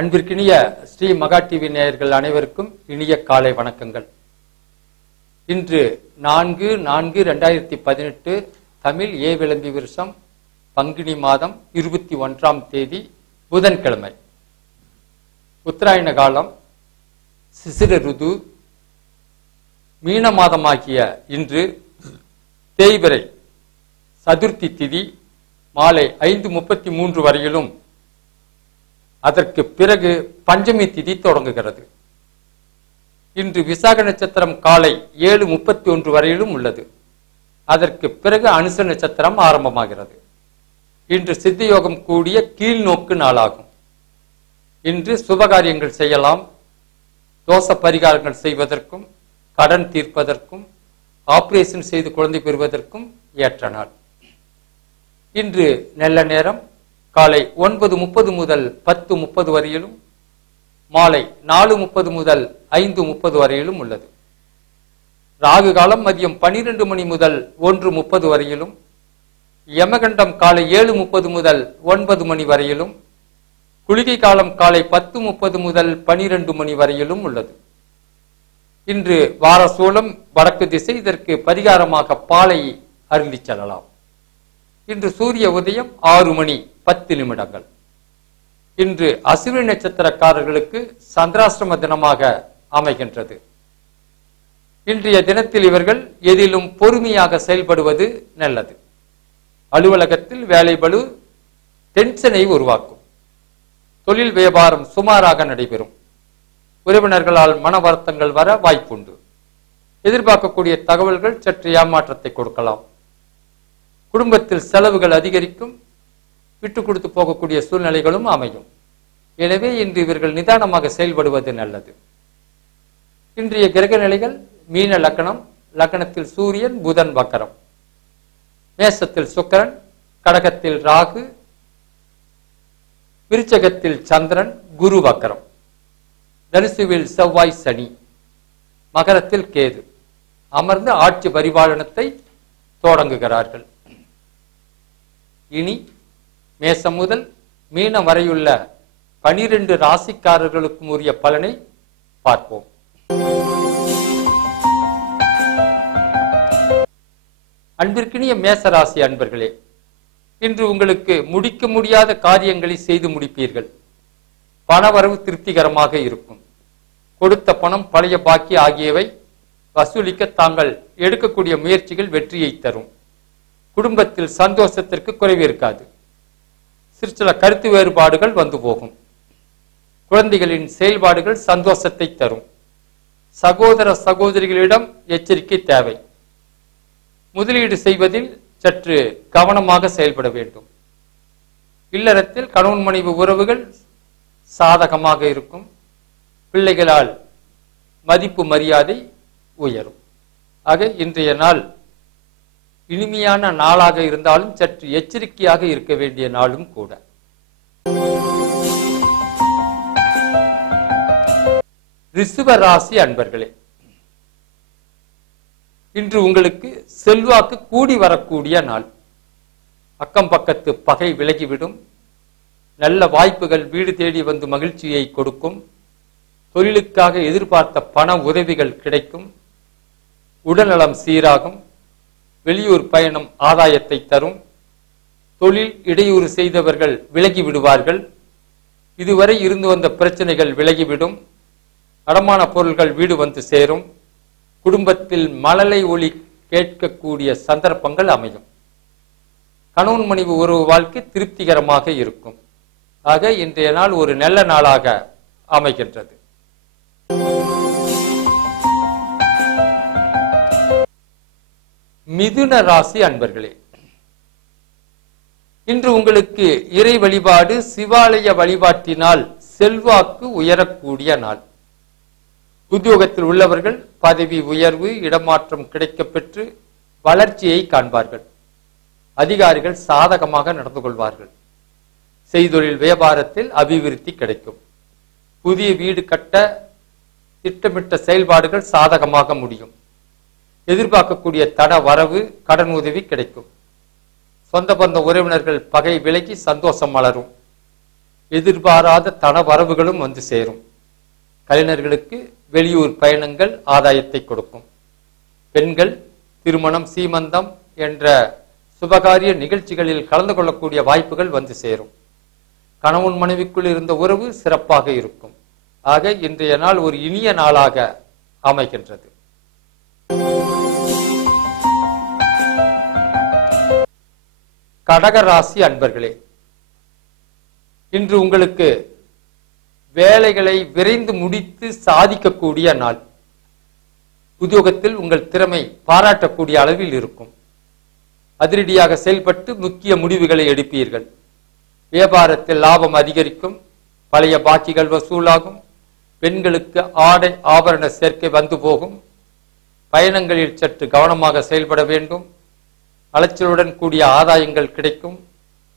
அன்பிற்கினிய ஸ்ரீ மகா டிவி நேயர்கள் அனைவருக்கும் இனிய காலை வணக்கங்கள். இன்று 4/4/2018 தமிழ் விளம்பி வருஷம் பங்குனி மாதம் 21ஆம் தேதி புதன்கிழமை. உத்தராயண காலம், சிசிர ருது, மீன மாதமாகிய இன்று தேய்பிறை சதுர்த்தி திதி மாலை 5:33 வரையிலும், அதற்கு பிறகு பஞ்சமி திதி தொடங்குகிறது. இன்று விசாக நட்சத்திரம் காலை 7:31 வரையிலும் உள்ளது. அதற்கு பிறகு அனுச நட்சத்திரம் ஆரம்பமாகிறது. இன்று சித்தயோகம் கூடிய கீழ்நோக்கு நாளாகும். இன்று சுபகாரியங்கள் செய்யலாம். தோஷ பரிகாரங்கள் செய்வதற்கும், கடன் தீர்ப்பதற்கும், ஆபரேஷன் செய்து குழந்தை பெறுவதற்கும் ஏற்ற நாள். இன்று நல்ல நேரம் காலை 9:30 முதல் 10:30 வரையிலும், மாலை 4:30 முதல் 5:30 வரையிலும் உள்ளது. ராகு காலம் மதியம் 12 மணி முதல் 1:30 வரையிலும், யமகண்டம் காலை 7:30 முதல் 9 மணி வரையிலும், குளிகை காலம் காலை 10:30 முதல் 12 மணி வரையிலும் உள்ளது. இன்று வார சூலம் வடக்கு திசை. இதற்கு பரிகாரமாக பாலை அருந்தி செல்லலாம். இன்று சூரிய உதயம் 6:10. இன்று அஸ்வினி நட்சத்திரக்காரர்களுக்கு சந்திராஷ்டம தினமாக அமைகின்றது. இன்றைய தினத்தில் இவர்கள் எதிலும் பொறுமையாக செயல்படுவது நல்லது. அலுவலகத்தில் வேலை பளு டென்ஷனை உருவாக்கும். தொழில் வியாபாரம் சுமாராக நடைபெறும். உறவினர்களால் மன வருத்தங்கள் வர வாய்ப்புண்டு. எதிர்பார்க்கக்கூடிய தகவல்கள் சற்று ஏமாற்றத்தை கொடுக்கலாம். குடும்பத்தில் செலவுகள் அதிகரிக்கும். விட்டு கொடுத்து போகக்கூடிய சூழ்நிலைகளும் அமையும். எனவே இன்று இவர்கள் நிதானமாக செயல்படுவது நல்லது. இன்றைய கிரக நிலைகள்: மீன லக்னம், லக்னத்தில் சூரியன், புதன் வக்கரம். மேசத்தில் சுக்கிரன், கடகத்தில் ராகு, விருச்சகத்தில் சந்திரன், குரு வக்கரம். தனுசுவில் செவ்வாய், சனி, மகரத்தில் கேது அமர்ந்து ஆட்சி பரிபாலனத்தை தொடங்குகிறார்கள். இனி மேசம் முதல் மீனம் வரையுள்ள 12 ராசிக்காரர்களுக்கும் உரிய பலனை பார்ப்போம். அன்பிற்கினிய மேச ராசி அன்பர்களே, இன்று உங்களுக்கு முடிக்க முடியாத காரியங்களை செய்து முடிப்பீர்கள். பணவரவு திருப்திகரமாக இருக்கும். கொடுத்த பணம், பழைய பாக்கி ஆகியவை வசூலிக்க தாங்கள் எடுக்கக்கூடிய முயற்சிகள் வெற்றியை தரும். குடும்பத்தில் சந்தோஷத்திற்கு குறைவு இருக்காது. சில கருத்து வேறுபாடுகள் வந்து போகும். குழந்தைகளின் செயல்பாடுகள் சந்தோஷத்தை தரும். சகோதர சகோதரிகளிடம் எச்சரிக்கை தேவை. முதலீடு செய்வதில் சற்று கவனமாக செயல்பட வேண்டும். இல்லறத்தில் கணவன் மனைவி உறவுகள் சாதகமாக இருக்கும். பிள்ளைகளால் மதிப்பு மரியாதை உயரும். ஆக இன்றைய நாள் இனிமையான நாளாக இருந்தாலும் சற்று எச்சரிக்கையாக இருக்க வேண்டிய நாளும் கூட. ரிஷப ராசி அன்பர்களே, இன்று உங்களுக்கு செல்வாக்கு கூடி வரக்கூடிய நாள். அக்கம் பக்கத்து பகை விலகிவிடும். நல்ல வாய்ப்புகள் வீடு தேடி வந்து மகிழ்ச்சியை கொடுக்கும். தொழிலுக்காக எதிர்பார்த்த பண உதவிகள் கிடைக்கும். உடல்நலம் சீராகும். வெளியூர் பயணம் ஆதாயத்தை தரும். தொழில் இடையூறு செய்தவர்கள் விலகி விடுவார்கள். இதுவரை இருந்து வந்த பிரச்சனைகள் விலகிவிடும். அடமான பொருள்கள் வீடு வந்து சேரும். குடும்பத்தில் மழலை ஒலி கேட்கக்கூடிய சந்தர்ப்பங்கள் அமையும். கணவன் மனைவி உறவு வாழ்க்கை திருப்திகரமாக இருக்கும். ஆக இன்றைய நாள் ஒரு நல்ல நாளாக அமைகின்றது. மிதுன ராசி அன்பர்களே, இன்று உங்களுக்கு இறை வழிபாடு, சிவாலய வழிபாட்டினால் செல்வாக்கு உயரக்கூடிய நாள். உத்தியோகத்தில் உள்ளவர்கள் பதவி உயர்வு, இடமாற்றம் கிடைக்கப் பெற்று வளர்ச்சியை காண்பார்கள். அதிகாரிகள் சாதகமாக நடந்து கொள்வார்கள். செய்தொழில் வியாபாரத்தில் அபிவிருத்தி கிடைக்கும். புதிய வீடு கட்ட திட்டமிட்ட செயல்பாடுகள் சாதகமாக முடியும். எதிர்பார்க்கக்கூடிய தட வரவு, கடன் உதவி கிடைக்கும். சொந்த பந்த உறவினர்கள் பகை விலகி சந்தோஷம் மலரும். எதிர்பாராத தன வரவுகளும் வந்து சேரும். கலைஞர்களுக்கு வெளியூர் பயணங்கள் ஆதாயத்தை கொடுக்கும். பெண்கள் திருமணம், சீமந்தம் என்ற சுபகாரிய நிகழ்ச்சிகளில் கலந்து கொள்ளக்கூடிய வாய்ப்புகள் வந்து சேரும். கணவன் மனைவிக்குள் இருந்த உறவு சிறப்பாக இருக்கும். ஆக இன்றைய நாள் ஒரு இனிய நாளாக அமைகின்றது. கடக ராசி அன்பர்களே, இன்று உங்களுக்கு வேலைகளை விரைந்து முடித்து சாதிக்கக்கூடிய நாள். உத்தியோகத்தில் உங்கள் திறமை பாராட்டக்கூடிய அளவில் இருக்கும். அதிரடியாக செயல்பட்டு முக்கிய முடிவுகளை எடுப்பீர்கள். வியாபாரத்தில் லாபம் அதிகரிக்கும். பழைய பாக்கிகள் வசூலாகும். பெண்களுக்கு ஆடை ஆபரண சேர்க்கை வந்து போகும். பயணங்களில் சற்று கவனமாக செயல்பட வேண்டும். அலைச்சலுடன் கூடிய ஆதாயங்கள் கிடைக்கும்.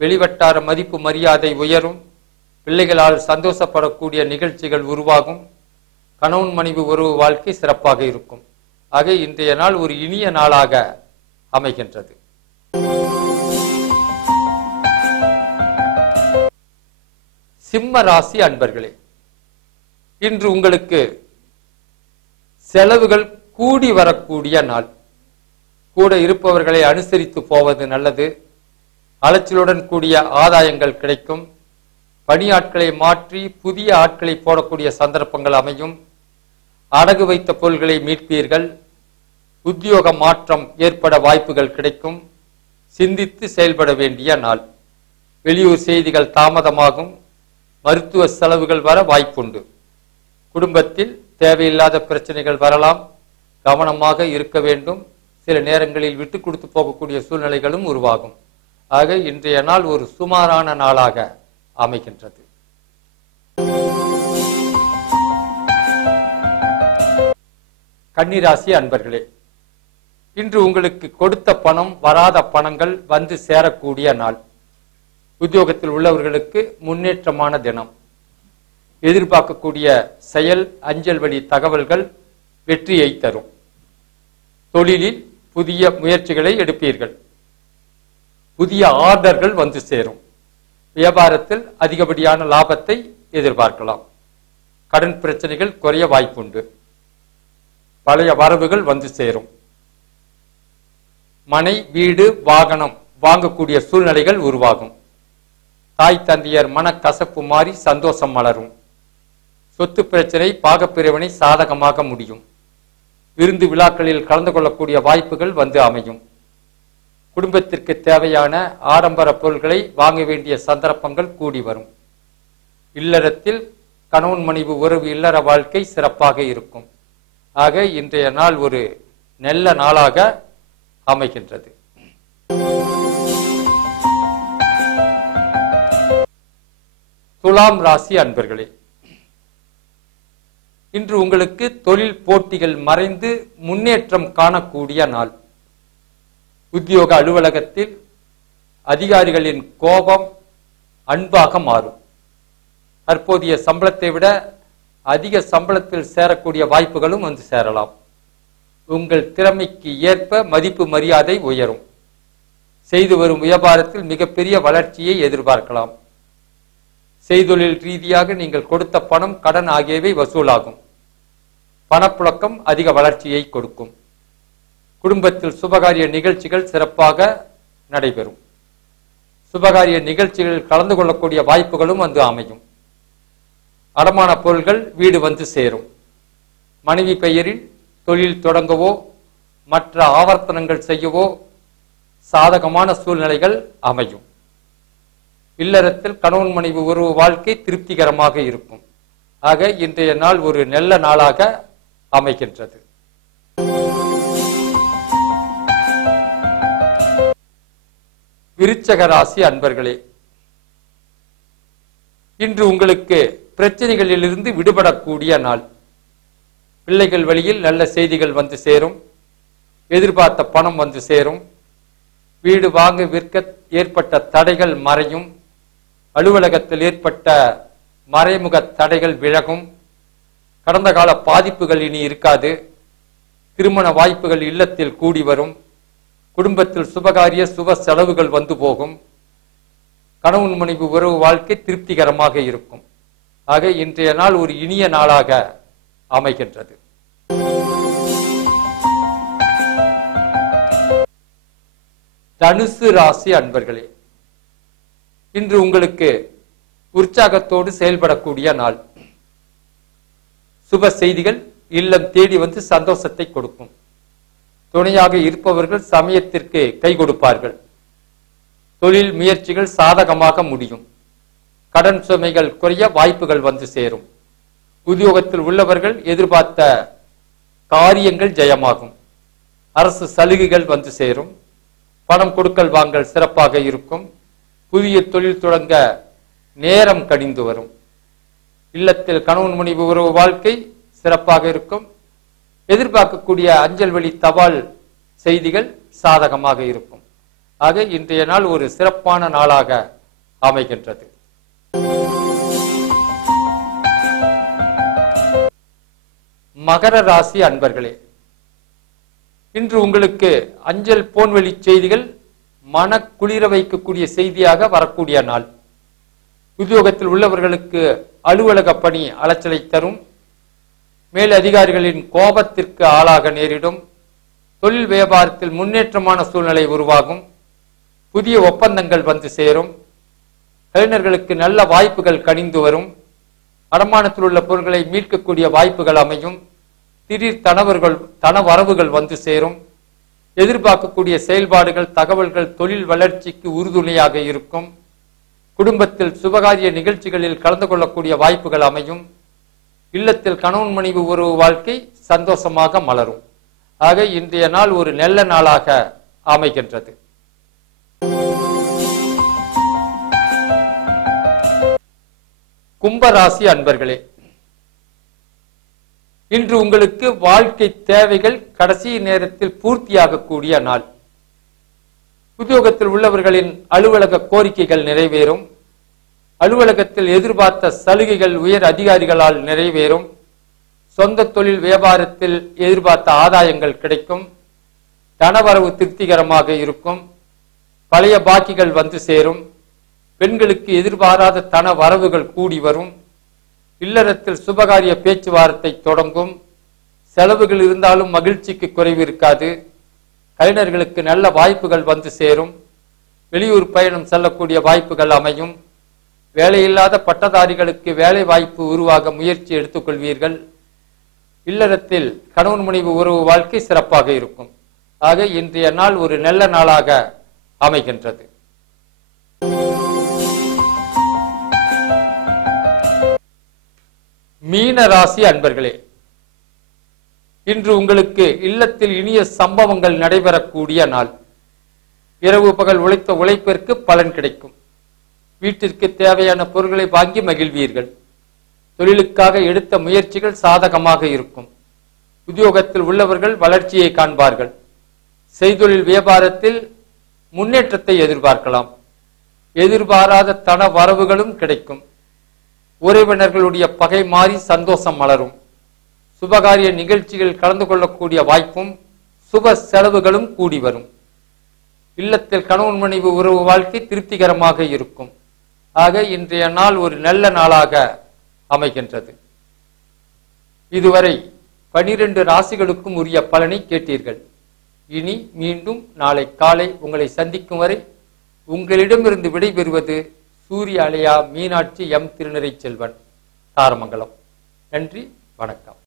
வெளிவட்டார மதிப்பு மரியாதை உயரும். பிள்ளைகளால் சந்தோஷப்படக்கூடிய நிகழ்ச்சிகள் உருவாகும். கணவன் மனைவி உறவு வாழ்க்கை சிறப்பாக இருக்கும். ஆக இன்றைய நாள் ஒரு இனிய நாளாக அமைகின்றது. சிம்ம ராசி அன்பர்களே, இன்று உங்களுக்கு செலவுகள் கூடி வரக்கூடிய நாள். கூட இருப்பவர்களை அனுசரித்து போவது நல்லது. அலைச்சலுடன் கூடிய ஆதாயங்கள் கிடைக்கும். பணியாட்களை மாற்றி புதிய ஆட்களை போடக்கூடிய சந்தர்ப்பங்கள் அமையும். அடகு வைத்த பொருள்களை மீட்பீர்கள். உத்தியோக மாற்றம் ஏற்பட வாய்ப்புகள் கிடைக்கும். சிந்தித்து செயல்பட வேண்டிய நாள். வெளியூர் செய்திகள் தாமதமாகும். மருத்துவ செலவுகள் வர வாய்ப்புண்டு. குடும்பத்தில் தேவையில்லாத பிரச்சனைகள் வரலாம். கவனமாக இருக்க வேண்டும். சில நேரங்களில் விட்டு கொடுத்து போகக்கூடிய சூழ்நிலைகளும் உருவாகும். ஆக இன்றைய நாள் ஒரு சுமாரான நாளாக அமைகின்றது. கன்னிராசி அன்பர்களே, இன்று உங்களுக்கு கொடுத்த பணம் வராத பணங்கள் வந்து சேரக்கூடிய நாள். உத்தியோகத்தில் உள்ளவர்களுக்கு முன்னேற்றமான தினம். எதிர்பார்க்கக்கூடிய செயல், அஞ்சல் வழி தகவல்கள் வெற்றியை தரும். தொழிலில் புதிய முயற்சிகளை எடுப்பீர்கள். புதிய ஆர்டர்கள் வந்து சேரும். வியாபாரத்தில் அதிகப்படியான லாபத்தை எதிர்பார்க்கலாம். கடன் பிரச்சனைகள் குறைய வாய்ப்புண்டு. பழைய வரவுகள் வந்து சேரும். மனை, வீடு, வாகனம் வாங்கக்கூடிய சூழ்நிலைகள் உருவாகும். தாய் தந்தையர் மனக்கசப்பு மாறி சந்தோஷம் மலரும். சொத்து பிரச்சனை, பாகப்பிரிவினை சாதகமாக முடியும். விருந்து விழாக்களில் கலந்து கொள்ளக்கூடிய வாய்ப்புகள் வந்து அமையும். குடும்பத்திற்கு தேவையான ஆடம்பர பொருட்களை வாங்க வேண்டிய சந்தர்ப்பங்கள் கூடி வரும். இல்லறத்தில் கணவன் மனைவி உறவு, இல்லற வாழ்க்கை சிறப்பாக இருக்கும். ஆக இன்றைய நாள் ஒரு நல்ல நாளாக அமைகின்றது. துலாம் ராசி அன்பர்களே, இன்று உங்களுக்கு தொழில் போட்டிகள் மறைந்து முன்னேற்றம் காணக்கூடிய நாள். உத்தியோக அலுவலகத்தில் அதிகாரிகளின் கோபம் அன்பாக மாறும். தற்போதைய சம்பளத்தை விட அதிக சம்பளத்தில் சேரக்கூடிய வாய்ப்புகளும் வந்து சேரலாம். உங்கள் திறமைக்கு ஏற்ப மதிப்பு மரியாதை உயரும். செய்து வரும் வியாபாரத்தில் மிகப்பெரிய வளர்ச்சியை எதிர்பார்க்கலாம். செய்தொழில் ரீதியாக நீங்கள் கொடுத்த பணம், கடன் ஆகியவை வசூலாகும். பணப்புழக்கம் அதிக வளர்ச்சியை கொடுக்கும். குடும்பத்தில் சுபகாரிய நிகழ்ச்சிகள் சிறப்பாக நடைபெறும். சுபகாரிய நிகழ்ச்சிகளில் கலந்து கொள்ளக்கூடிய வாய்ப்புகளும் வந்து அமையும். அடமான பொருள்கள் வீடு வந்து சேரும். மனைவி பெயரில் தொழில் தொடங்கவோ மற்ற ஆவர்த்தனங்கள் செய்யவோ சாதகமான சூழ்நிலைகள் அமையும். இல்லறத்தில் கணவன் மனைவி உறவு வாழ்க்கை திருப்திகரமாக இருக்கும். ஆக இன்றைய நாள் ஒரு நல்ல நாளாக அமைகின்றது. விருச்சக ராசி அன்பர்களே, இன்று உங்களுக்கு பிரச்சனைகளிலிருந்து விடுபடக்கூடிய நாள். பிள்ளைகள் வழியில் நல்ல செய்திகள் வந்து சேரும். எதிர்பார்த்த பணம் வந்து சேரும். வீடு வாங்க விற்க ஏற்பட்ட தடைகள் மறையும். அலுவலகத்தில் ஏற்பட்ட மறைமுக தடைகள் விலகும். கடந்த கால பாதிப்புகள் இனி இருக்காது. திருமண வாய்ப்புகள் இல்லத்தில் கூடி வரும். குடும்பத்தில் சுபகாரிய சுப செலவுகள் வந்து போகும். கணவன் மனைவி உறவு வாழ்க்கை திருப்திகரமாக இருக்கும். ஆக இன்றைய நாள் ஒரு இனிய நாளாக அமைகின்றது. தனுசு ராசி அன்பர்களே, இன்று உங்களுக்கு உற்சாகத்தோடு செயல்படக்கூடிய நாள். சுப செய்திகள் இல்லம் தேடி வந்து சந்தோஷத்தை கொடுக்கும். துணையாக இருப்பவர்கள் சமயத்திற்கு கை கொடுப்பார்கள். தொழில் முயற்சிகள் சாதகமாக முடியும். கடன் சுமைகள் குறைய வாய்ப்புகள் வந்து சேரும். உத்தியோகத்தில் உள்ளவர்கள் எதிர்பார்த்த காரியங்கள் ஜெயமாகும். அரசு சலுகைகள் வந்து சேரும். பணம் கொடுக்கல் வாங்கல் சிறப்பாக இருக்கும். புதிய தொழில் தொடங்க நேரம் கடிந்து வரும். இல்லத்தில் கணவன் மனைவி உறவு வாழ்க்கை சிறப்பாக இருக்கும். எதிர்பார்க்கக்கூடிய அஞ்சல் வழி தபால் செய்திகள் சாதகமாக இருக்கும். ஆக இன்றைய நாள் ஒரு சிறப்பான நாளாக அமைகின்றது. மகர ராசி அன்பர்களே, இன்று உங்களுக்கு அஞ்சல் போன்வழி செய்திகள் மன குளிர வைக்கக்கூடிய செய்தியாக வரக்கூடிய நாள். உத்தியோகத்தில் உள்ளவர்களுக்கு அலுவலக பணி அலைச்சலை தரும். மேல் அதிகாரிகளின் கோபத்திற்கு ஆளாக நேரிடும். தொழில் வியாபாரத்தில் முன்னேற்றமான சூழ்நிலை உருவாகும். புதிய ஒப்பந்தங்கள் வந்து சேரும். கலைஞர்களுக்கு நல்ல வாய்ப்புகள் கனிந்து வரும். அடமானத்தில் உள்ள பொருட்களை மீட்கக்கூடிய வாய்ப்புகள் அமையும். திடீர் தனவரவுகள் வந்து சேரும். எதிர்பார்க்கக்கூடிய செயல்பாடுகள் தகவல்கள் தொழில் வளர்ச்சிக்கு உறுதுணையாக இருக்கும். குடும்பத்தில் சுபகாரிய நிகழ்ச்சிகளில் கலந்து கொள்ளக்கூடிய வாய்ப்புகள் அமையும். இல்லத்தில் கணவன் மனைவி உறவு வாழ்க்கை சந்தோஷமாக மலரும். ஆக இன்றைய நாள் ஒரு நல்ல நாளாக அமைகின்றது. கும்பராசி அன்பர்களே, இன்று உங்களுக்கு வாழ்க்கை தேவைகள் கடைசி நேரத்தில் பூர்த்தியாகக்கூடிய நாள். உத்தியோகத்தில் உள்ளவர்களின் அலுவலக கோரிக்கைகள் நிறைவேறும். அலுவலகத்தில் எதிர்பார்த்த சலுகைகள் உயர் அதிகாரிகளால் நிறைவேறும். சொந்த தொழில் வியாபாரத்தில் எதிர்பார்த்த ஆதாயங்கள் கிடைக்கும். தனவரவு திருப்திகரமாக இருக்கும். பழைய பாக்கிகள் வந்து சேரும். பெண்களுக்கு எதிர்பாராத தன வரவுகள் கூடி வரும். இல்லறத்தில் சுபகாரிய பேச்சுவார்த்தை தொடங்கும். செலவுகள் இருந்தாலும் மகிழ்ச்சிக்கு குறைவு இருக்காது. கலைஞர்களுக்கு நல்ல வாய்ப்புகள் வந்து சேரும். வெளியூர் பயணம் செல்லக்கூடிய வாய்ப்புகள் அமையும். வேலையில்லாத பட்டதாரிகளுக்கு வேலை வாய்ப்பு உருவாக முயற்சி எடுத்துக் கொள்வீர்கள். இல்லறத்தில் கணவன் மனைவி உறவு வாழ்க்கை சிறப்பாக இருக்கும். ஆக இன்றைய நாள் ஒரு நல்ல நாளாக அமைகின்றது. மீன ராசி அன்பர்களே, இன்று உங்களுக்கு இல்லத்தில் இனிய சம்பவங்கள் நடைபெறக்கூடிய நாள். இரவு பகல் உழைத்த உழைப்பிற்கு பலன் கிடைக்கும். வீட்டிற்கு தேவையான பொருட்களை வாங்கி மகிழ்வீர்கள். தொழிலுக்காக எடுத்த முயற்சிகள் சாதகமாக இருக்கும். உத்தியோகத்தில் உள்ளவர்கள் வளர்ச்சியை காண்பார்கள். செய்தொழில் வியாபாரத்தில் முன்னேற்றத்தை எதிர்பார்க்கலாம். எதிர்பாராத தன வரவுகளும் கிடைக்கும். உறவினர்களுடைய பகை மாறி சந்தோஷம் மலரும். சுபகாரிய நிகழ்ச்சிகள் கலந்து கொள்ளக்கூடிய வாய்ப்பும் சுப செலவுகளும் கூடி வரும். இல்லத்தில் கணவன் மனைவி உறவு வாழ்க்கை திருப்திகரமாக இருக்கும். ஆக இன்றைய நாள் ஒரு நல்ல நாளாக அமைகின்றது. இதுவரை 12 ராசிகளுக்கும் உரிய பலனை கேட்டீர்கள். இனி மீண்டும் நாளை காலை உங்களை சந்திக்கும் வரை உங்களிடமிருந்து விடைபெறுவது சூரிய அலையா மீனாட்சி எம் திருநிறை செல்வன், தாரமங்கலம். நன்றி, வணக்கம்.